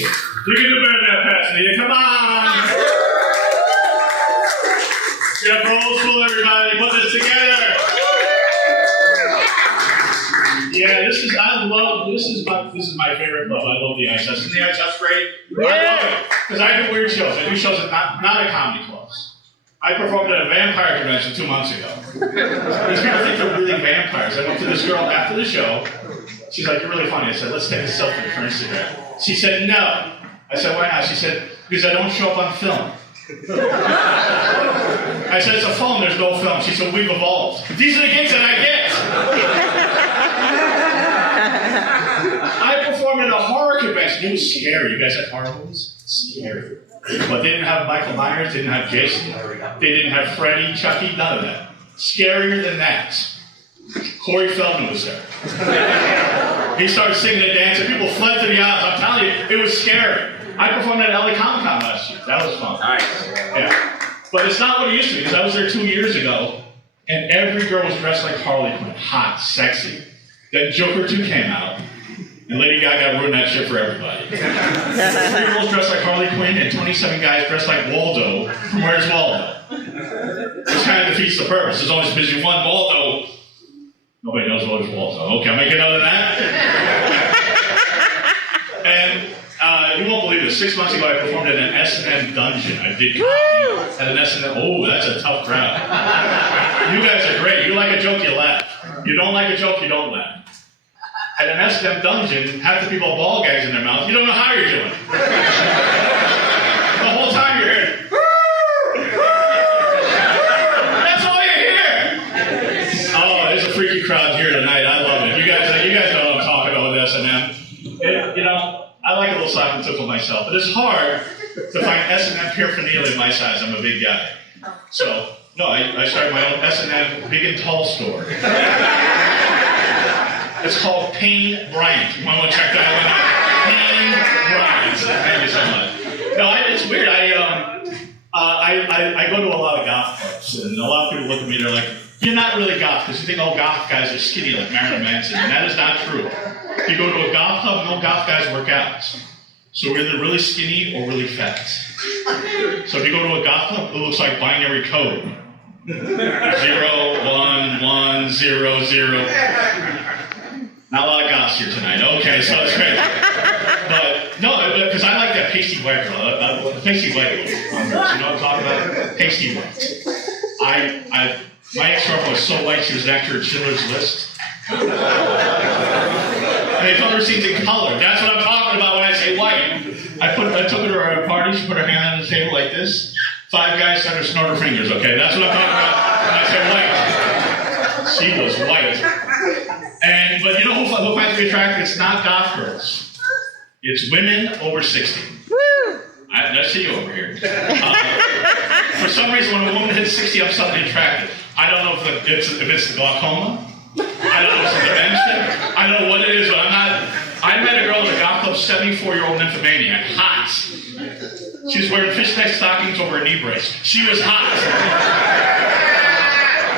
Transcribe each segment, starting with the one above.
You can do better than that, Pasadena. Come on! Yeah, for old school, everybody. Put this together. Yeah, this is my favorite club. I love the Ice House. Isn't the Ice House great? Yeah. I love it. Because I do weird shows. I do shows at not at comedy clubs. I performed at a vampire convention 2 months ago. These people think they're really vampires. I went to this girl after the show. She's like, "You're really funny." I said, "Let's take a selfie for Instagram." She said, "No." I said, "Why not?" She said, "Because I don't show up on film." I said, "It's a phone, there's no film." She said, "We've evolved." These are the gigs that I get. I performed at a horror convention. It was scary. You guys had horror movies? Scary. But they didn't have Michael Myers, they didn't have Jason, they didn't have Freddy, Chucky, none of that. Scarier than that. Corey Feldman was there. He started singing and dancing. People fled to the aisles. I'm telling you, it was scary. I performed at LA Comic Con last year. That was fun. Nice. Yeah. But it's not what it used to be, because I was there 2 years ago, and every girl was dressed like Harley Quinn. Hot, sexy. Then Joker 2 came out, and Lady Gaga ruined that shit for everybody. 3 girls dressed like Harley Quinn, and 27 guys dressed like Waldo from Where's Waldo? Which kind of defeats the purpose. There's always busy one Waldo. Nobody knows what is Waldo. Okay, I'll make a note of that. And you won't believe it. 6 months ago, I performed at an S&M dungeon. I did comedy at an S&M. Oh, that's a tough crowd. You guys are great. You like a joke, you laugh. You don't like a joke, you don't laugh. At an S&M dungeon, half the people have ball gags in their mouth. You don't know how you're doing. The whole time you're hearing. That's all you hear. Oh, there's a freaky crowd here tonight. I love it. You guys know what I'm talking about with S&M. I like a little sock and tickle myself, but it's hard to find S&M paraphernalia my size. I'm a big guy. So, no, I started my own S&M big and tall store. It's called Payne Bryant. You want to check that one out? Payne Bryant. Thank you so much. No, it's weird. I go to a lot of goth clubs, and a lot of people look at me, they're like, "You're not really goth," because you think all goth guys are skinny like Marilyn Manson, and that is not true. If you go to a goth club, no goth guys work out. So we're either really skinny or really fat. So if you go to a goth club, it looks like binary code. 0, 1, 1, 0, 0. Not a lot of goths here tonight. Okay, so it's great. But no, because I like that pasty white girl. Pasty white girl. You know what I'm talking about? Pasty white. My ex-girlfriend was so white, she was an actor in Schindler's List. They told her scenes in color. That's what I'm talking about when I say white. I took her to a party, she put her hand on the table like this. 5 guys sent her snort her fingers, okay? That's what I'm talking about when I say white. She was white. But you know who finds me attractive? It's not goth girls. It's women over 60. I see you over here. For some reason, when a woman hits 60, I'm suddenly attracted. I don't know if it's the glaucoma. I don't know if it's the dementia. I don't know what it is, but I'm not. I met a girl at a goth club, 74-year-old nymphomaniac, hot. She was wearing fishnet stockings over a knee brace. She was hot.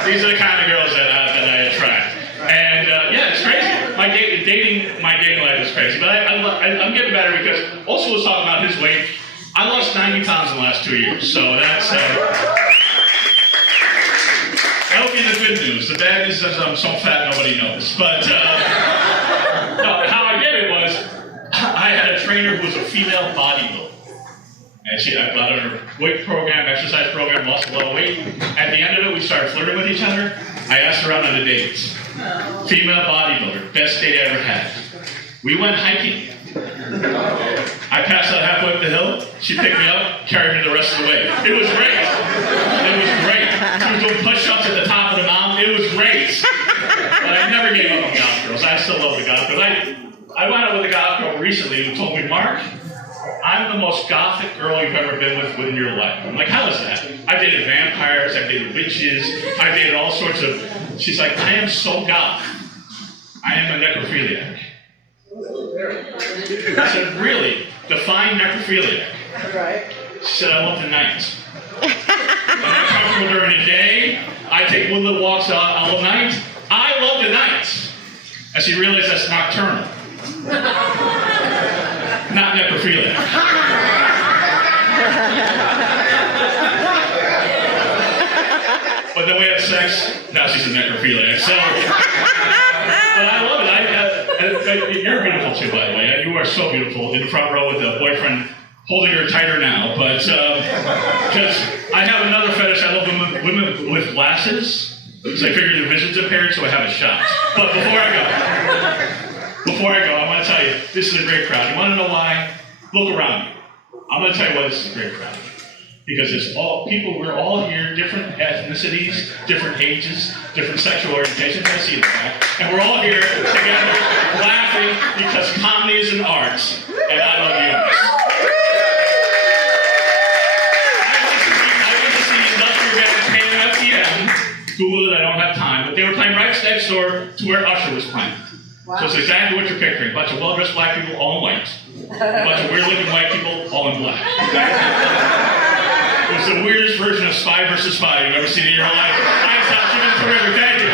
These are the kind of girls that I attract. And yeah, it's crazy. My dating life is crazy. But I'm getting better because also was talking about his weight. I lost 90 pounds in the last 2 years. So that's that'll be the good news. The bad news is I'm so fat nobody knows. But no, how I did it was I had a trainer who was a female bodybuilder. And I got her weight program, exercise program, lost a lot of weight. At the end of it, we started flirting with each other. I asked her out on a date. Female bodybuilder, best date I ever had. We went hiking. I passed out halfway up the hill. She picked me up, carried me the rest of the way. It was great. It was great. She was doing push-ups at the top of the mountain. It was great. But I never gave up on goth girls. I still love the goth girls. I went out with a goth girl recently who told me, "Mark, I'm the most gothic girl you've ever been with in your life." I'm like, "How is that?" I dated vampires, I dated witches, I dated all sorts of... She's like, "I am so goth. I am a necrophiliac." I said, "Really? Define necrophiliac." Right. She said, "I love the night. I'm not comfortable during the day. I take woodland walks all night. I love the night." And she realized that's nocturnal. not necrophiliac. But then we had sex, now she's a necrophiliac. So, but I love it. You're beautiful too, by the way. You are so beautiful in the front row with a boyfriend holding her tighter now. But because I have another fetish, I love women with glasses. So I figured the vision's impaired, so I have a shot. But before I go, I want to tell you, this is a great crowd. You want to know why? Look around you. I'm going to tell you why this is a great crowd. Because it's all people, we're all here, different ethnicities, different ages, different sexual orientations. I see that. And we're all here together laughing because comedy is an art, and I love you. I went to see Industrial Band KMFDM. Google it, I don't have time. But they were playing right next door to where Usher was playing. Wow. So it's exactly what you're picturing. A bunch of well-dressed black people all in white. A bunch of weird-looking white people all in black. It was the weirdest version of Spy vs. Spy you've ever seen in your life. I thought you were terrific. Thank you.